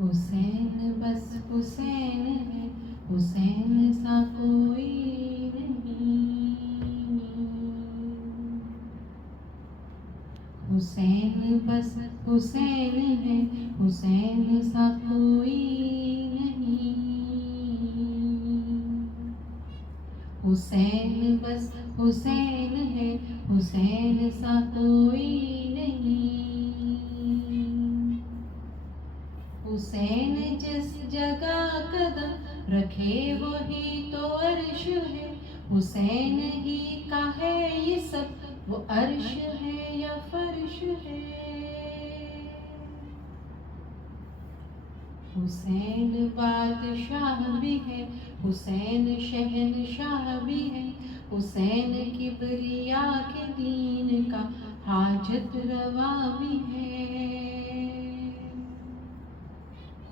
हुसैन बस हुसैन है, हुसैन सा कोई नहीं। हुसैन बस हुसैन है, हुसैन सा कोई नहीं। हुसैन बस हुसैन है, हुसैन सा कोई नहीं। हुसैन जिस जगह कदम रखे वही तो अर्श है। हुसैन ही का है ये सब, वो अर्श है या फर्श है। हुसैन बादशाह भी है, हुसैन शहनशाह भी है। हुसैन किबरिया के दीन का हाजत रवा भी है।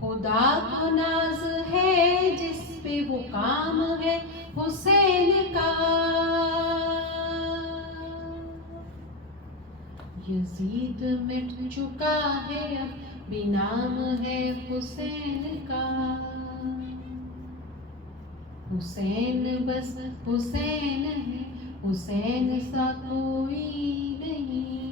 खुदा को नाज है जिस पे वो काम है हुसैन का। यजीद मिट चुका है अब भी नाम है हुसैन का। हुसैन बस हुसैन है, हुसैन सा कोई नहीं।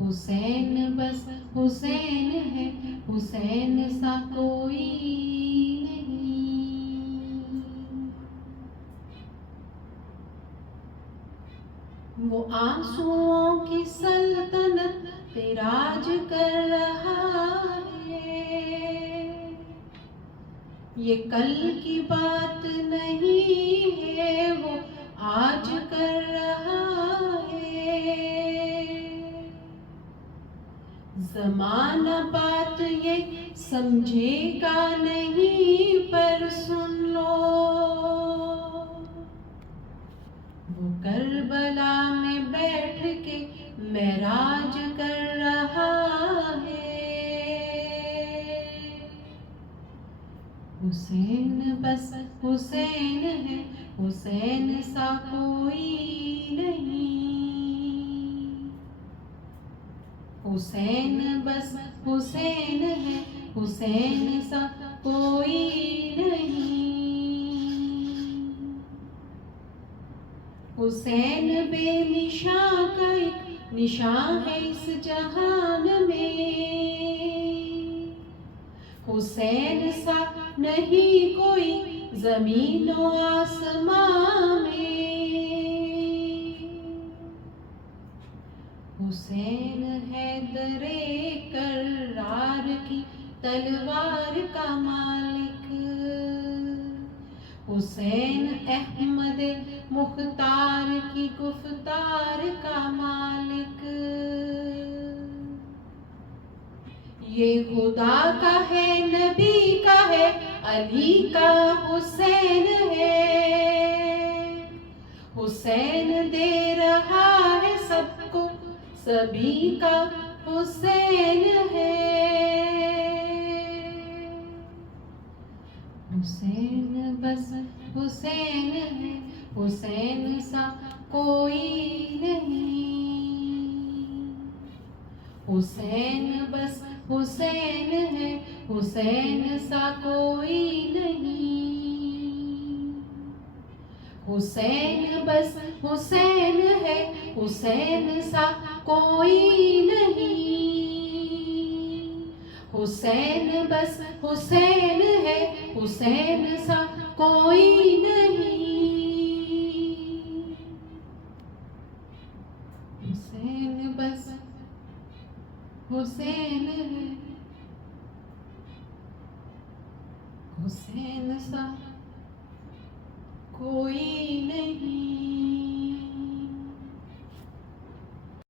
हुसैन बस हुसैन है, हुसैन सा कोई नहीं। वो आंसुओं की सल्तनत पे राज कर रहा है। ये कल की बात नहीं है, वो आज कर रहा है। ज़माना बात ये समझेगा नहीं, पर सुन लो वो करबला में बैठ के मेराज कर रहा है। हुसैन बस हुसैन है, हुसैन सा कोई नहीं। हुसैन बस हुसैन है, हुसैन सा कोई नहीं। हुसैन बेनिशां का एक निशान है इस जहान में। हुसैन सा नहीं कोई ज़मीन और आसमां में। हुसैन है दरे करार की तलवार का मालिक। हुसैन अहमद मुख्तार की गुफ्तार का मालिक। ये खुदा का है, नबी का है, अली का हुसैन है। हुसैन दे रहा है सबको, सभी का हुसैन है। हुसैन बस हुसैन है, हुसैन सा कोई नहीं। हुसैन बस हुसैन है, हुसैन सा कोई नहीं। हुसैन बस हुसैन है, हुसैन सा कोई नहीं। हुसैन बस हुसैन है, हुसैन सा कोई नहीं। हुसैन बस हुसैन है, हुसैन सा कोई नहीं।